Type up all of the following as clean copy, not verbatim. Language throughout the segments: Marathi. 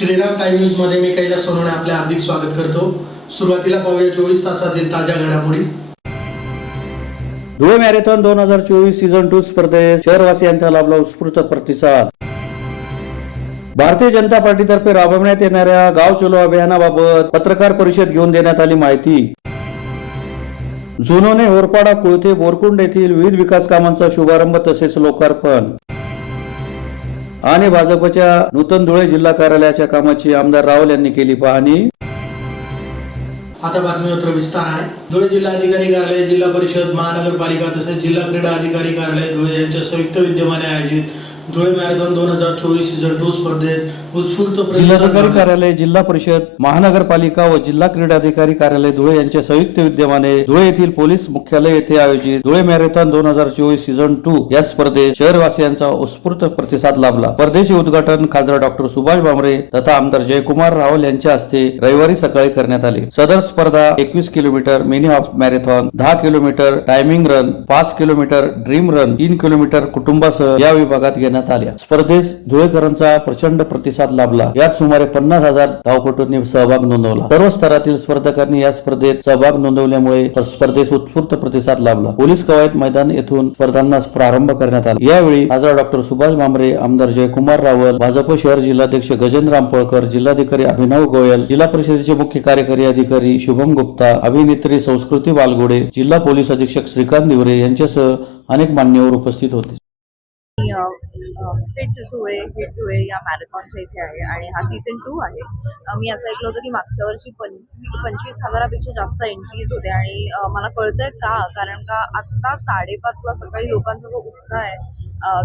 श्रीराम टाइम न्यूज मध्ये मी कैलास सोनवणे आपले हार्दिक स्वागत करतो। सुरुवातीला पाहूया 24 तासातील ताज्या घडामोडी। धुळे मॅरेथॉन 2024 सीझन 2 स्पर्धेत शहरवासियांचा लाभला उत्स्फूर्त प्रतिसाद। भारतीय जनता पार्टीतर्फे राबवण्यात येणाऱ्या गाव चलो अभियानाबाबत पत्रकार परिषद घेऊन देण्यात आली माहिती। जुनोने होरपाडा कुळथे बोरकुंड येथील विविध विकास कामांचा शुभारंभ तसेच लोकार्पण। आणि भाजपच्या नूतन धुळे जिल्हा कार्यालयाच्या कामाची आमदार रावल यांनी केली पाहणी। आता बातमीपत्र विस्ताराने। धुळे जिल्हाधिकारी कार्यालय, जिल्हा परिषद, महानगरपालिका तसेच जिल्हा क्रीडा अधिकारी कार्यालय धुळे यांच्या संयुक्त विद्यमाने आयोजित धुळे मॅरेथॉन 2024 सीझन 2 स्पर्धेत उत्स्फूर्त जिल्हाधिकारी कार्यालय, जिल्हा परिषद, महानगरपालिका व जिल्हा क्रीडा अधिकारी कार्यालय धुळे यांच्या संयुक्त विद्यमाने धुळे येथील पोलीस मुख्यालय येथे आयोजित धुळे मॅरेथॉन 2024 सीझन 2 या स्पर्धेत शहरवासियांचा उत्स्फूर्त प्रतिसाद लाभला। स्पर्धेचे उद्घाटन खासदार डॉक्टर सुभाष भामरे तथा आमदार जयकुमार रावल यांच्या हस्ते रविवारी सकाळी करण्यात आले। सदर स्पर्धा 21 kilometre mini half marathon, 10 kilometre timing run, 5 kilometre dream run, 3 kilometre कुटुंबासह या विभागात घेण्यात आल्या। स्पर्धेस धुळेकरांचा प्रचंड प्रतिसाद लाभला। यात सुमारे 50,000 धावपटूंनी सहभाग नोंदवला। सर्व स्तरातील स्पर्धकांनी या स्पर्धेत सहभाग नोंदवल्यामुळे स्पर्धेस उत्स्फूर्त प्रतिसाद लाभला। पोलीस कवायत मैदान येथून स्पर्धांना प्रारंभ करण्यात आला। यावेळी खासदार डॉक्टर सुभाष भामरे, आमदार जयकुमार रावल, भाजप शहर जिल्हाध्यक्ष गजेंद्र रामपळकर, जिल्हाधिकारी अभिनव गोयल, जिल्हा परिषदेचे मुख्य कार्यकारी अधिकारी शुभम गुप्ता, अभिनेत्री संस्कृती बालगुडे, जिल्हा पोलीस अधीक्षक श्रीकांत दिवरे यांच्यासह अनेक मान्यवर उपस्थित होते। फिट धुळे हिट धुळे या मॅरेथॉनच्या इथे आहे आणि हा सीझन 2 आहे। मी असं ऐकलं होतं की मागच्या वर्षी 25,000पेक्षा जास्त एंट्रीज होते आणि मला कळतंय का, कारण का आत्ता 5:30ला सकाळी लोकांचा जो उत्साह आहे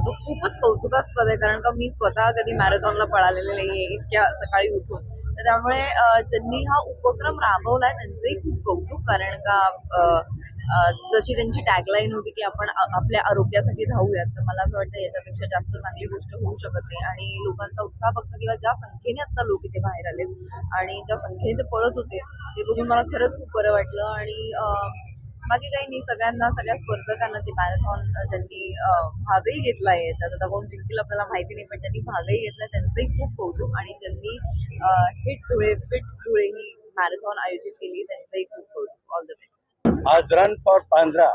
तो खूपच कौतुकास्पद आहे। कारण का मी स्वतः कधी मॅरेथॉनला पळालेले नाहीये इतक्या सकाळी उठून, तर त्यामुळे ज्यांनी हा उपक्रम राबवलाय त्यांचंही खूप कौतुक। कारण का जशी त्यांची टॅगलाईन होती की आपण आपल्या आरोग्यासाठी धावूयात, तर मला असं वाटतं याच्यापेक्षा जास्त चांगली गोष्ट होऊ शकत नाही। आणि लोकांचा उत्साह बघता किंवा ज्या संख्येने आता लोक इथे बाहेर आले आणि ज्या संख्येने ते पळत होते ते बघून मला खरंच खूप बरं वाटलं। आणि बाकी काही नाही, सगळ्यांना, सगळ्या स्पर्धकांना जे मॅरेथॉन ज्यांनी भागही घेतलाय याच्यात, आता कोण जिंकलं आपल्याला माहिती नाही, पण ज्यांनी भागही घेतलाय त्यांचंही खूप कौतुक। आणि ज्यांनी हिट धुळे फिट धुळे ही मॅरेथॉन आयोजित केली त्यांचंही खूप कौतुक। All the best. आज रन फॉर पांढरा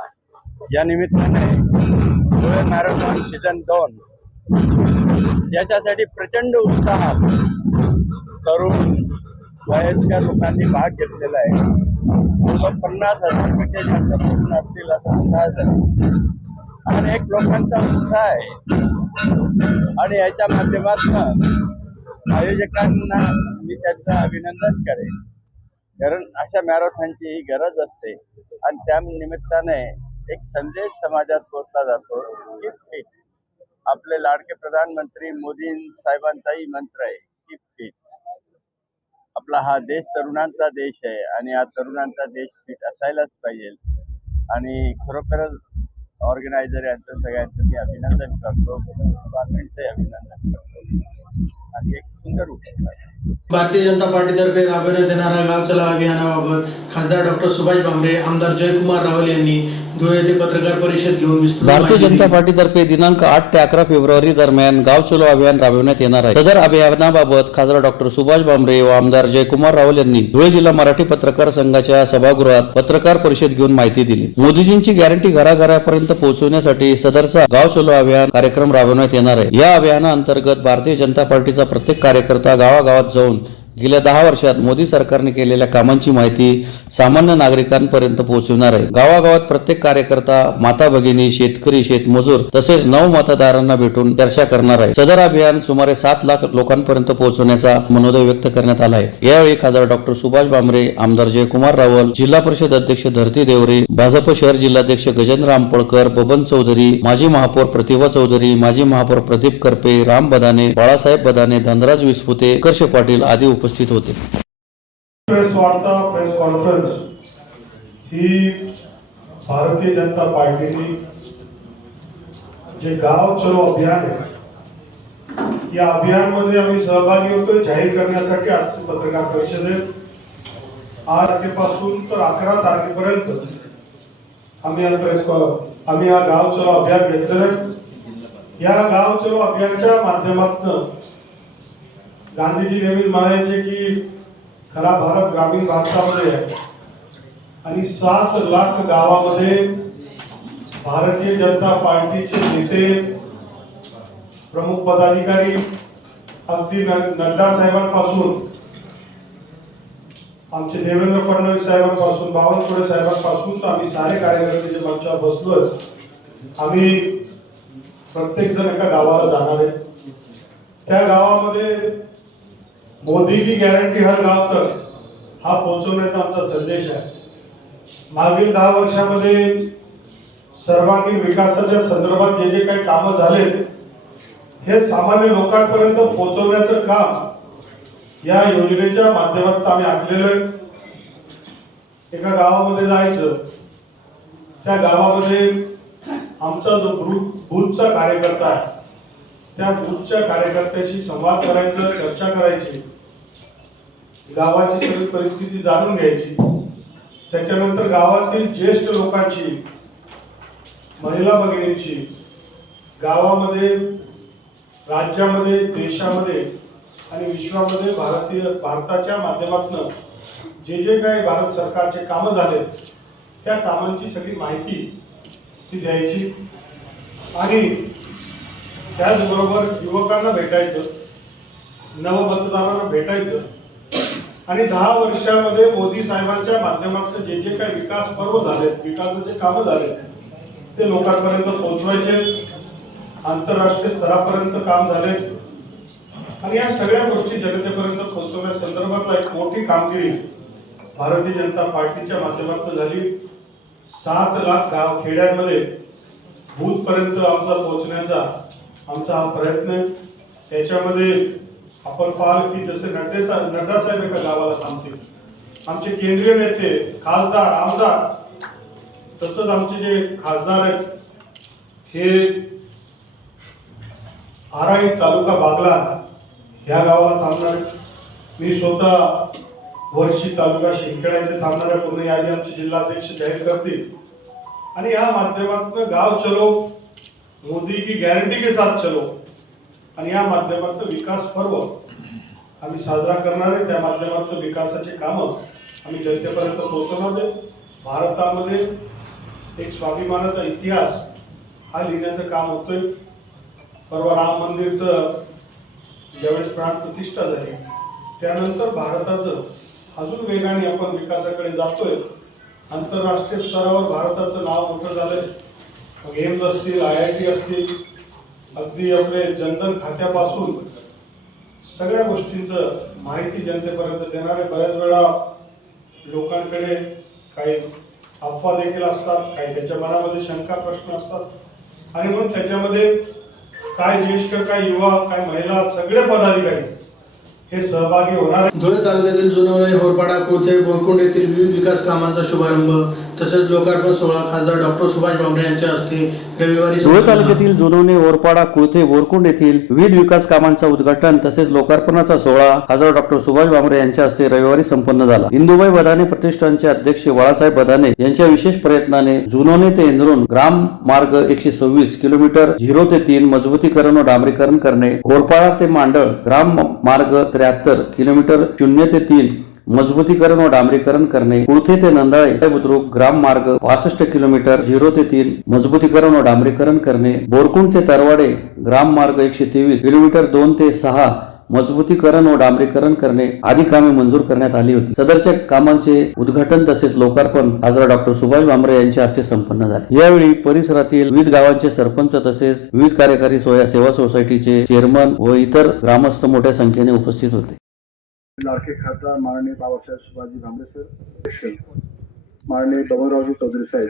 या निमित्ताने धुळे मॅरेथॉन सीझन 2 याच्यासाठी प्रचंड उत्साहात तरुण वयस्कर लोकांनी भाग घेतलेला आहे। 50,000पेक्षा जास्त तरुण असतील असा अंदाज आहे। अनेक लोकांचा उत्साह आहे आणि याच्या माध्यमातून आयोजकांना मी त्यांचं अभिनंदन करेन, कारण अशा मॅरेथॉनची ही गरज असते आणि त्या निमित्ताने एक संदेश समाजात पोहोचला जातो की फिट। आपले लाडके प्रधानमंत्री मोदी साहेबांचाही मंत्र आहे की फिट। आपला हा देश तरुणांचा देश आहे आणि हा तरुणांचा देश फिट असायलाच पाहिजे। आणि खरोखरच ऑर्गनायझर यांचं सगळ्यांचं मी अभिनंदन करतो, डिपार्टमेंटचंही अभिनंदन करतो आणि एक सुंदर उपक्रम आहे। भारतीय जनता पार्टीतर्फे राबवण्यात येणाऱ्या गाव चला अभियानाबाबत खासदार डॉक्टर सुभाष भामरे, आमदार जयकुमार रावल यांनी धुळे येथे पत्रकार परिषद घेऊन भारतीय जनता पार्टीतर्फे दिनांक 8 ते 11 फेब्रुवारी दरम्यान गाव चलो अभियान राबवण्यात येणार आहे। सदर अभियानाबाबत खासदार डॉक्टर सुभाष भामरे व आमदार जयकुमार रावल यांनी धुळे जिल्हा मराठी पत्रकार संघाच्या सभागृहात पत्रकार परिषद घेऊन माहिती दिली। मोदीजींची गॅरंटी घराघरापर्यंत पोहोचवण्यासाठी सदरचा गाव चलो अभियान कार्यक्रम राबवण्यात येणार आहे। या अभियानाअंतर्गत भारतीय जनता पार्टीचा प्रत्येक कार्यकर्ता गावागावात जाऊन गेल्या 10 वर्षात मोदी सरकारने केलेल्या कामांची माहिती सामान्य नागरिकांपर्यंत पोहोचवणार आहे। गावागावात प्रत्येक कार्यकर्ता, माता भगिनी, शेतकरी, शेतमजूर तसेच नवमतदारांना भेटून चर्चा करणार आहे। सदर अभियान सुमारे 7 लाख लोकांपर्यंत पोहोचवण्याचा मनोदय व्यक्त करण्यात आला आहे। यावेळी खासदार डॉक्टर सुभाष भामरे, आमदार जयकुमार रावल, जिल्हा परिषद अध्यक्ष धरती देवरे, भाजप शहर जिल्हाध्यक्ष गजेंद्र रामपळकर, बबन चौधरी, माजी महापौर प्रतिभा चौधरी, माजी महापौर प्रदीप करपे, राम बदाने, बाळासाहेब बदाने, धनराज विस्पुते, उत्कर्ष पाटील आदी उपस्थित होते। प्रेस वार्ता, प्रेस कॉन्फरन्स ही भारतीय जनता पार्टीने जे गाव चलो अभियान आहे, या अभियानमध्ये आम्ही सहभागी होतो जाहीर करण्यासाठी आजची पत्रकार परिषद आहे। 8 तारखेपासून तर 11 तारखेपर्यंत आम्ही हा गाव चलो अभियान घेतलेलं आहे। या गाव चलो अभियानाच्या माध्यमातून गांधीजी नेहमीच म्हणायचे की खरा भारत ग्रामीण भारतामध्ये आहे आणि 7 लाख गावामध्ये भारतीय जनता पार्टीचे नेते, प्रमुख पदाधिकारी, अगदी नड्डा साहेबांपासून आमचे देवेंद्र फडणवीस साहेबांपासून बावनकुळे साहेबांपासून तर आम्ही सारे कार्यकर्ते जे मंचावर बसलोय, आम्ही प्रत्येक जण एका गावाला जाणार आहे. त्या गावामध्ये मोदी की गॅरंटी हर गाव तक हा पोहोचवण्याचा आमचा संदेश आहे. मागील 10 वर्षामध्ये सर्वांगीण विकासाच्या संदर्भात जे जे काही कामं झाले हे सामान्य लोकांपर्यंत पोहोचवण्याचं काम या योजनेच्या माध्यमातून आम्ही आखलेलं आहे. एका गावामध्ये जायचं, त्या गावामध्ये आमचा जो बूथचा कार्यकर्ता आहे त्या बूथच्या कार्यकर्त्याशी संवाद करायचा, चर्चा करायची, गावाची सगळी परिस्थिती जाणून घ्यायची. त्याच्यानंतर गावातील ज्येष्ठ लोकांची, महिला भगिनींची, गावामध्ये, राज्यामध्ये, देशामध्ये आणि विश्वामध्ये भारताच्या माध्यमातून जे जे काही भारत सरकारचे कामं झाले त्या कामांची सगळी माहिती ती द्यायची आणि त्याचबरोबर युवकांना भेटायचं, नवमतदारांना भेटायचं आणि 10 वर्षामध्ये मोदी साहेबांच्या माध्यमातून जे जे काही विकास पर्व झाले, विकासाचे कामं झाले ते लोकांपर्यंत पोहोचवायचे. आंतरराष्ट्रीय स्तरापर्यंत काम झाले आणि या सगळ्या गोष्टी जनतेपर्यंत पोहोचवण्यासंदर्भातला एक मोठी कामगिरी भारतीय जनता पार्टीच्या माध्यमातून झाली. 7 लाख गाव खेड्यांमध्ये बूथपर्यंत आमचा पोहोचण्याचा आमचा हा प्रयत्न आहे. त्याच्यामध्ये आपण पाहाल की जसे नड्डा साहेब एका गावाला थांबतील, आमचे केंद्रीय नेते, खासदार, आमदार, तसंच आमचे जे खासदार आहेत हे आराई तालुका बागलाण ह्या गावाला थांबणार आहे. मी स्वतः वर्षी तालुका शिंदखेडा येथे थांबणार आहे. पूर्ण यादी आमचे जिल्हाध्यक्ष जाहीर करतील आणि या माध्यमातून गाव चलो, मोदी की गॅरंटी के साथ चलो आणि या माध्यमातून विकास पर्व आम्ही साजरा करणार आहे. त्या माध्यमातून विकासाचे कामं आम्ही जनतेपर्यंत पोहोचवणार आहे. भारतामध्ये एक स्वाभिमानाचा इतिहास हा लिहिण्याचं काम होतोय. परवा राम मंदिरचं ज्यावेळेस प्राण प्रतिष्ठा झाली त्यानंतर भारताचं अजून वेगाने आपण विकासाकडे जातोय. आंतरराष्ट्रीय स्तरावर भारताचं नाव मोठं झालंय. मग एम्स असतील, IIT असतील, अगदी आपले जनधन खात्यापासून सगळ्या गोष्टींचं माहिती जनतेपर्यंत देणारे. बऱ्याच वेळा लोकांकडे काही अफवा देखील असतात, काही त्याच्या मनामध्ये शंका, प्रश्न असतात आणि म्हणून त्याच्यामध्ये काय ज्येष्ठ, काय युवा, काय महिला, सगळे पदाधिकारी हे सहभागी होणार. धुळे तालुक्यातील जुनवणे, होरपाडा, कुळथे, बोरकुंड येथील विविध विकास कामांचा शुभारंभ तसेच लोकार्पण सोहळा खासदार डॉक्टर सुभाष भामरे यांच्या हस्ते रविवारी धुळे तालुक्यातील जुनवणे, ओरपाडा, कुळथे, बोरकुंड येथील विविध विकास कामांचा उद्घाटन तसेच लोकार्पणाचा सोहळा खासदार डॉक्टर सुभाष भामरे यांच्या हस्ते रविवारी संपन्न झाला. इंदुबाई बदाने प्रतिष्ठानचे अध्यक्ष बाळासाहेब बदाने यांच्या विशेष प्रयत्नाने जुनवणे ते इंद्रोण ग्राम मार्ग 126 किलोमीटर 0 ते 3 मजबूतीकरण व डांबरीकरण करणे, ओरपाडा ते मांडळ ग्राम मार्ग 73 किलोमीटर 0 ते 3 मजबूतीकरण व डांबरीकरण करणे, कुळथे ते नंदाळे बुद्रुक ग्राम मार्ग 65 किलोमीटर 0 ते 3 मजबूतीकरण व डांबरीकरण करणे, बोरकुंड ते तरवाडे ग्राम मार्ग 123 किलोमीटर 2 ते 6 मजबूतीकरण व डांबरीकरण करणे आदी कामे मंजूर करण्यात आली होती. सदरच्या कामांचे उद्घाटन तसेच लोकार्पण खासदार डॉक्टर सुभाष भामरे यांच्या हस्ते संपन्न झाले. यावेळी परिसरातील विविध गावांचे सरपंच तसेच विविध कार्यकारी सेवा सोसायटीचे चेअरमन व इतर ग्रामस्थ मोठ्या संख्येने उपस्थित होते. लाडके खासदार माननीय बाबासाहेब सुभाषजी भामरे सर, माननीय बबनरावजी चौधरी साहेब,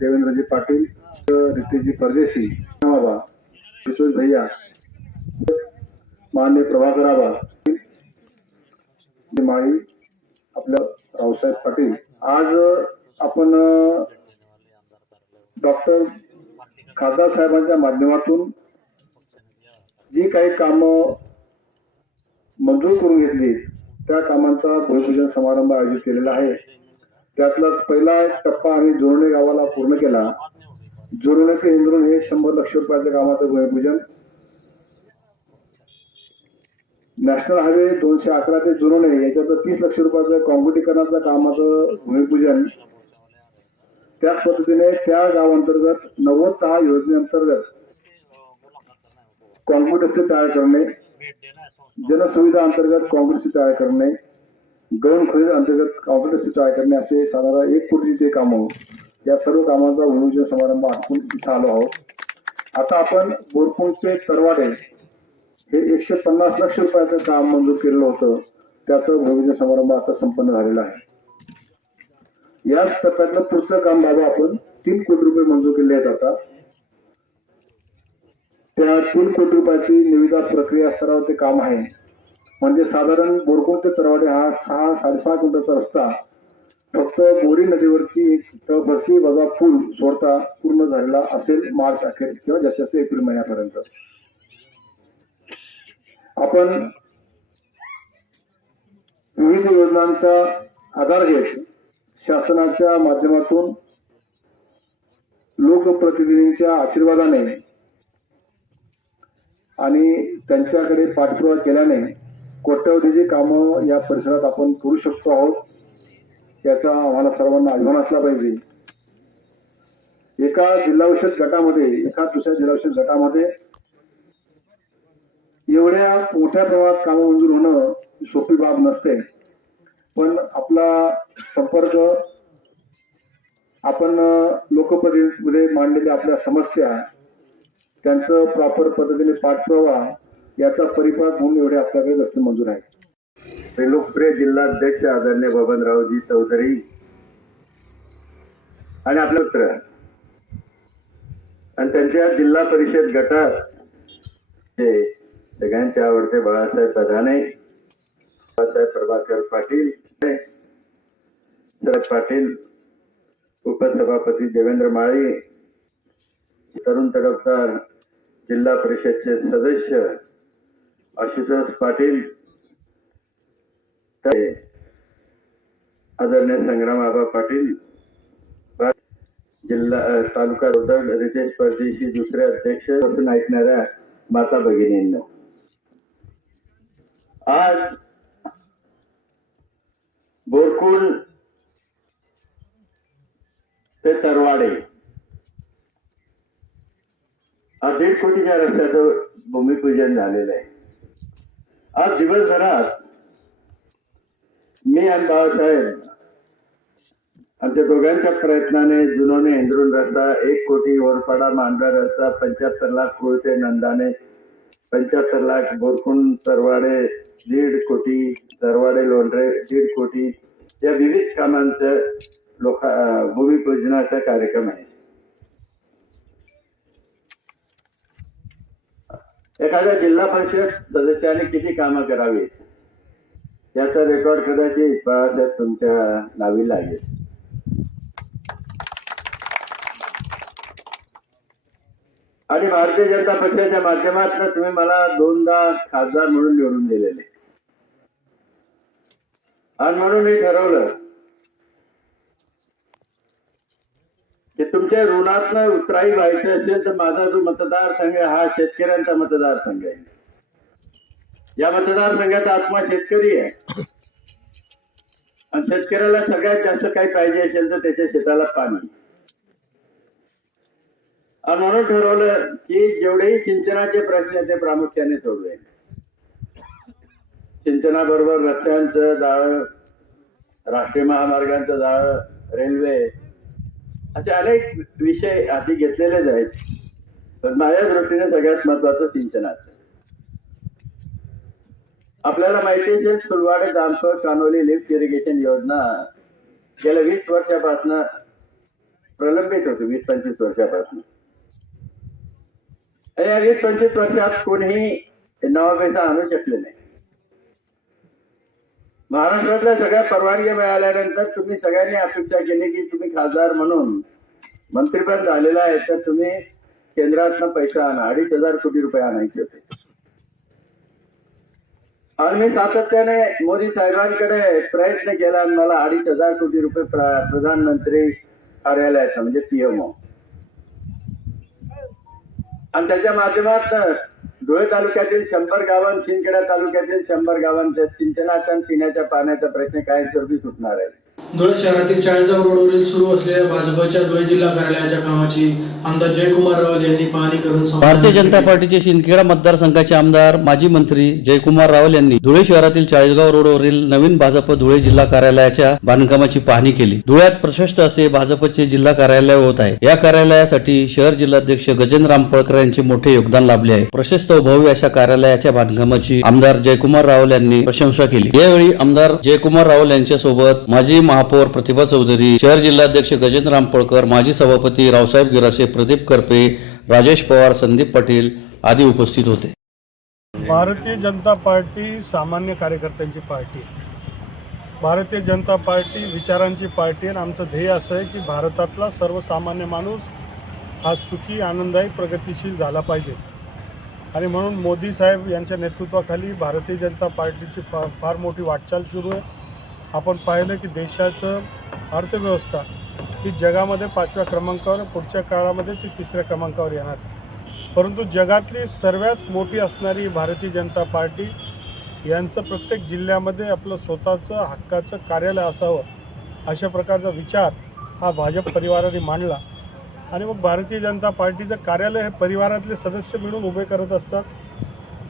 देवेंद्रजी पाटील, रितेशजी परदेशी, बाबा विशोज भैया, माननीय प्रभाकर आबा, माळी, आपल्या रावसाहेब पाटील. आज आपण डॉक्टर खासदार साहेबांच्या माध्यमातून जी काही कामं मंजूर करून घेतली त्या कामांचा भूमिपूजन समारंभ आयोजित केलेला आहे. त्यातला पहिला टप्पा आम्ही जोरणे गावाला पूर्ण केला. जोरणे ते इंद्रोण हे 100 लाख रुपयाच्या कामाचं भूमिपूजन नॅशनल हायवे 211 ते जुनोने याच्यात 30 लक्ष रुपयाचं काँक्रिटीकरणाचं कामाचं भूमिपूजन, त्याच पद्धतीने त्या गावांतर्गत 90 योजनेअंतर्गत कॉन्क्रीट रस्ते तयार करणे, जनसुविधा अंतर्गत कॉन्क्रीट रस्ते तयार करणे, गौण खरेदी अंतर्गत कॉन्क्रीट रस्ते तयार करणे असे साधारण 1 कोटीचे कामं, या सर्व कामांचा भूमिपूजन समारंभ आटोपून इथं आलो आहोत. आता आपण बोरकुंडचे तरवाडे हे 150 लक्ष रुपयाचं काम मंजूर केलेलं होतं, त्याचं भूमिपूजन समारंभ आता संपन्न झालेला आहे. याच टप्प्यातलं पुढचं काम बाबा आपण 3 कोटी रुपये मंजूर केले आहेत. आता त्या 3 कोटी रुपयाची निविदा प्रक्रिया स्तरावर ते काम आहे. म्हणजे साधारण बोरकुंड ते तरवाडे हा 6-6.5 किलोमीटरचा रस्ता फक्त बोरी नदीवरची एक तळफरशी वजा पूल सोडता पूर्ण झालेला असेल मार्च अखेर किंवा जसे एप्रिल महिन्यापर्यंत. आपण विविध योजनांचा आधार घेत शासनाच्या माध्यमातून लोकप्रतिनिधींच्या आशीर्वादाने आणि त्यांच्याकडे पाठपुरावा केल्याने कोट्यवधीची कामं या परिसरात आपण करू शकतो आहोत, याचा आम्हाला सर्वांना अभिमान असला पाहिजे. एका जिल्हा परिषद गटामध्ये, एका दुसऱ्या जिल्हा परिषद गटामध्ये एवढ्या मोठ्या प्रमाणात कामं मंजूर होणं सोपी बाब नसते. पण आपला संपर्क, आपण लोकप्रतिनिधींमध्ये मांडलेल्या आपल्या समस्या, त्यांचं प्रॉपर पद्धतीने पाठपुरावा, याचा परिपाक म्हणून एवढे आपल्याकडे रस्ते मंजूर आहेत. लोकप्रिय जिल्हाध्यक्ष आदरणीय बबनरावजी चौधरी आणि आपले मित्र आणि त्यांच्या जिल्हा परिषद गटात ते सगळ्यांचे आवडते बाळासाहेब बघाणे, बाळासाहेब प्रभाकर पाटील, शरद पाटील, उपसभापती देवेंद्र माळी, तरुण तडफदार जिल्हा परिषदचे सदस्य आशुतोष पाटील, आदरणीय संग्राम आबा पाटील, जिल्हा तालुका रोडक रितेश परदेशी, दुसरे अध्यक्ष असून ऐकणाऱ्या माता भगिनींनो, आज बोरकुंड ते तरवाडे 1.5 कोटीच्या रस्त्याचं भूमिपूजन झालेलं आहे. आज दिवसभरात मी आणि बाळासाहेब आमच्या दोघांच्या प्रयत्नाने जुनोने हेंद्रून रस्ता, 1 कोटी ओरपाडा मांडरा रस्ता, 75 लाख कुळते नंदाने, 75 लाख बोरकुंड तरवाडे 1.5 कोटी, तरवाडे लोंढरे 1.5 कोटी, या विविध कामांचं भूमिपूजनाचा कार्यक्रम आहे. एखाद्या जिल्हा परिषद सदस्याने किती कामं करावीत याचा रेकॉर्ड कदाचित बाळासाहेब तुमच्या नावी लागेल. आणि भारतीय जनता पक्षाच्या माध्यमातून तुम्ही मला 2दा खासदार म्हणून निवडून दिलेले, आणि म्हणून मी ठरवलं की तुमच्या ऋणातनं उतराई व्हायचं असेल तर माझा जो मतदारसंघ हा शेतकऱ्यांचा मतदारसंघ आहे. या मतदारसंघाचा आत्मा शेतकरी आहे आणि शेतकऱ्याला सगळ्यात जास्त काही पाहिजे असेल तर त्याच्या शेताला पाणी. आणि म्हणून ठरवलं की जेवढेही सिंचनाचे प्रश्न आहेत ते प्रामुख्याने सोडवे. सिंचनाबरोबर रस्त्यांचं जाळं, राष्ट्रीय महामार्गांचं जाळं, रेल्वे, असे अनेक विषय आधी घेतलेलेच आहेत. पण माझ्या दृष्टीने सगळ्यात महत्वाचं सिंचनाचं. आपल्याला माहिती असेल सुलवाडे जामसर कानोली लिफ्ट इरिगेशन योजना गेल्या 20 वर्षापासून प्रलंबित होती, 20-25 वर्षापासून. या 20-25 वर्षात कोणीही नवा पैसा आणू शकले नाही. महाराष्ट्रातल्या सगळ्या परवानग्या मिळाल्यानंतर तुम्ही सगळ्यांनी अपेक्षा केली की तुम्ही खासदार म्हणून मंत्रीपद झालेला आहे तर तुम्ही केंद्रातनं पैसा आणा. 2,500 कोटी रुपये आणायचे होते. आणि मी सातत्याने मोदी साहेबांकडे प्रयत्न केला आणि मला 2,500 कोटी रुपये प्रधानमंत्री कार्यालयाचा म्हणजे PMO आणि त्याच्या माध्यमातून धुळे तालुक्यातील 100 गावां, शिंदखेडा तालुक्यातील 100 गावांच्या सिंचनाचा आणि पिण्याच्या पाण्याचा प्रश्न कायमस्वरूपी सुटणार आहे. धुळे शहरातील चाळीसगाव रोडवरील सुरू असलेल्या भाजपच्या धुळे जिल्हा कार्यालयाच्या कामाची आमदार जयकुमार रावल यांनी पाहणी करून समाधान भारतीय जनता व्यक्त पार्टीचे शिंदखेडा मतदारसंघाचे आमदार माजी मंत्री जयकुमार रावल यांनी धुळे शहरातील चाळीसगाव रोडवरील नवीन भाजप धुळे जिल्हा कार्यालयाच्या बांधकामाची पाहणी केली. धुळ्यात प्रशस्त असे भाजपचे जिल्हा कार्यालय होत आहे. या कार्यालयासाठी शहर जिल्हाध्यक्ष गजेंद्र रामपळकर यांचे मोठे योगदान लाभले आहे. प्रशस्त व भव्य अशा कार्यालयाच्या बांधकामाची आमदार जयकुमार रावल यांनी प्रशंसा केली. यावेळी आमदार जयकुमार रावल यांच्या सोबत माजी महापौर प्रतिभा चौधरी, शहर जिल्हाध्यक्ष गजेंद्र रामपळकर, माजी सभापती रावसाहेब गिरासे, प्रदीप करपे, राजेश पवार, संदीप पाटील आदी उपस्थित होते. भारतीय जनता पार्टी सामान्य कार्यकर्त्यांची पार्टी आहे. भारतीय जनता पार्टी विचारांची पार्टी आहे आणि आमचं ध्येय असं आहे की भारतातला सर्वसामान्य माणूस हा सुखी, आनंददायी, प्रगतिशील झाला पाहिजे. आणि म्हणून मोदी साहेब यांच्या नेतृत्वाखाली भारतीय जनता पार्टीची फार मोठी वाटचाल सुरू आहे. आपण पाहिलं की देशाचं अर्थव्यवस्था ही जगामध्ये 5व्या क्रमांकावर, पुढच्या काळामध्ये ती 3ऱ्या क्रमांकावर येणार. परंतु जगातली सर्वात मोठी असणारी भारतीय जनता पार्टी यांचं प्रत्येक जिल्ह्यामध्ये आपलं स्वतःचं हक्काचं कार्यालय असावं अशा प्रकारचा विचार हा भाजप परिवाराने मांडला. आणि मग भारतीय जनता पार्टीचं कार्यालय हे परिवारातले सदस्य मिळून उभे करत असतात.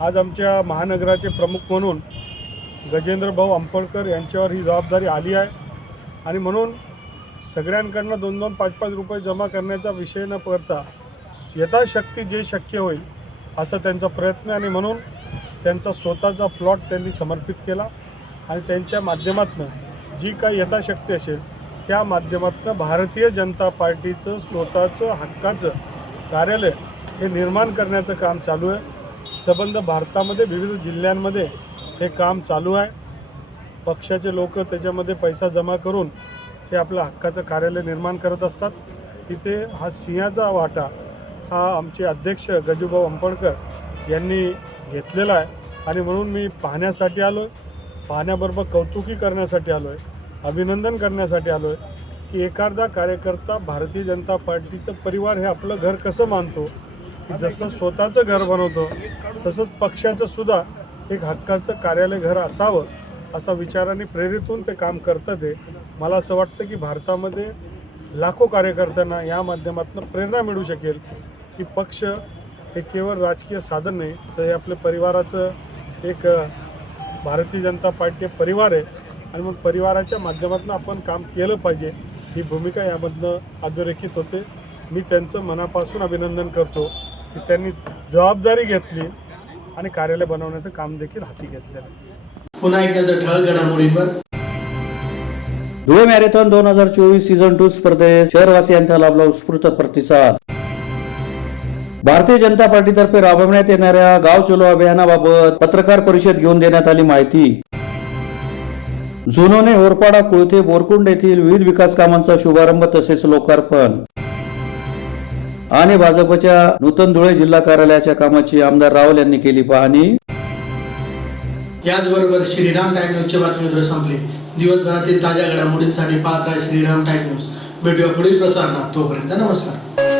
आज आमच्या महानगराचे प्रमुख म्हणून गजेंद्र भाऊ अंपळकर यांच्यावर ही जबाबदारी आली आहे. आणि म्हणून सगळ्यांकडनं 2-2, 5-5 रुपये जमा करण्याचा विषय न करता यथाशक्ती जे शक्य होईल असा त्यांचा प्रयत्न. आणि म्हणून त्यांचा स्वतःचा प्लॉट त्यांनी समर्पित केला आणि त्यांच्या माध्यमातून जी काही यथाशक्ती असेल त्या माध्यमातून भारतीय जनता पार्टीचं स्वतःचं हक्काचं कार्यालय हे निर्माण करण्याचं काम चालू आहे. संबंध भारतामध्ये विविध जिल्ह्यांमध्ये हे काम चालू आहे. पक्षाचे लोक त्याच्यामध्ये पैसा जमा करून हे आपलं हक्काचं कार्यालय निर्माण करत असतात. तिथे हा सिंहाचा वाटा हा आमचे अध्यक्ष गजूभाऊ अंपळकर यांनी घेतलेला आहे. आणि म्हणून मी पाहण्यासाठी आलो आहे. पाहण्याबरोबर कौतुकी करण्यासाठी आलो आहे, अभिनंदन करण्यासाठी आलो आहे की एखादा कार्यकर्ता भारतीय जनता पार्टीचं परिवार हे आपलं घर कसं मानतो, की जसं स्वतःचं घर बनवतो तसंच पक्षाचं सुद्धा एक हक्काचं कार्यालय घर असावं असा विचाराने प्रेरित होऊन ते काम करतात. आहे मला असं वाटतं की भारतामध्ये लाखो कार्यकर्त्यांना या माध्यमातून प्रेरणा मिळू शकेल की पक्ष हे केवळ राजकीय साधन नाही तर हे आपल्या परिवाराचं एक भारतीय जनता पार्टी परिवार आहे. आणि मग परिवाराच्या माध्यमातून आपण काम केलं पाहिजे ही भूमिका यामधनं अधोरेखित होते. मी त्यांचं मनापासून अभिनंदन करतो की त्यांनी जबाबदारी घेतली आणि कार्यालय बनवण्याचं काम देखील हाती घेतलेलं आहे. पुन्हा एकदा ठळक घडामोडींवर. धुळे मॅरेथॉन 2024 सीझन 2 स्पर्धेत शहरवासियांचा लाभला उत्स्फूर्त प्रतिसाद. भारतीय जनता पार्टीतर्फे राबवण्यात येणाऱ्या गाव चलो अभियानाबाबत पत्रकार परिषद घेऊन देण्यात आली माहिती. जुनोने होरपाडा, कुळथे, बोरकुंड येथील विविध विकास कामांचा शुभारंभ तसेच लोकार्पण. आणि भाजपच्या नूतन धुळे जिल्हा कार्यालयाच्या कामाची आमदार रावल यांनी केली पाहणी. याचबरोबर श्रीराम टाइम न्यूजचे बातमीपत्र संपले. दिवसभरातील ताज्या घडामोडींसाठी पाहत राहा श्रीराम टाइम न्यूज. भेटूया पुढील प्रसारणात. तोपर्यंत नमस्कार.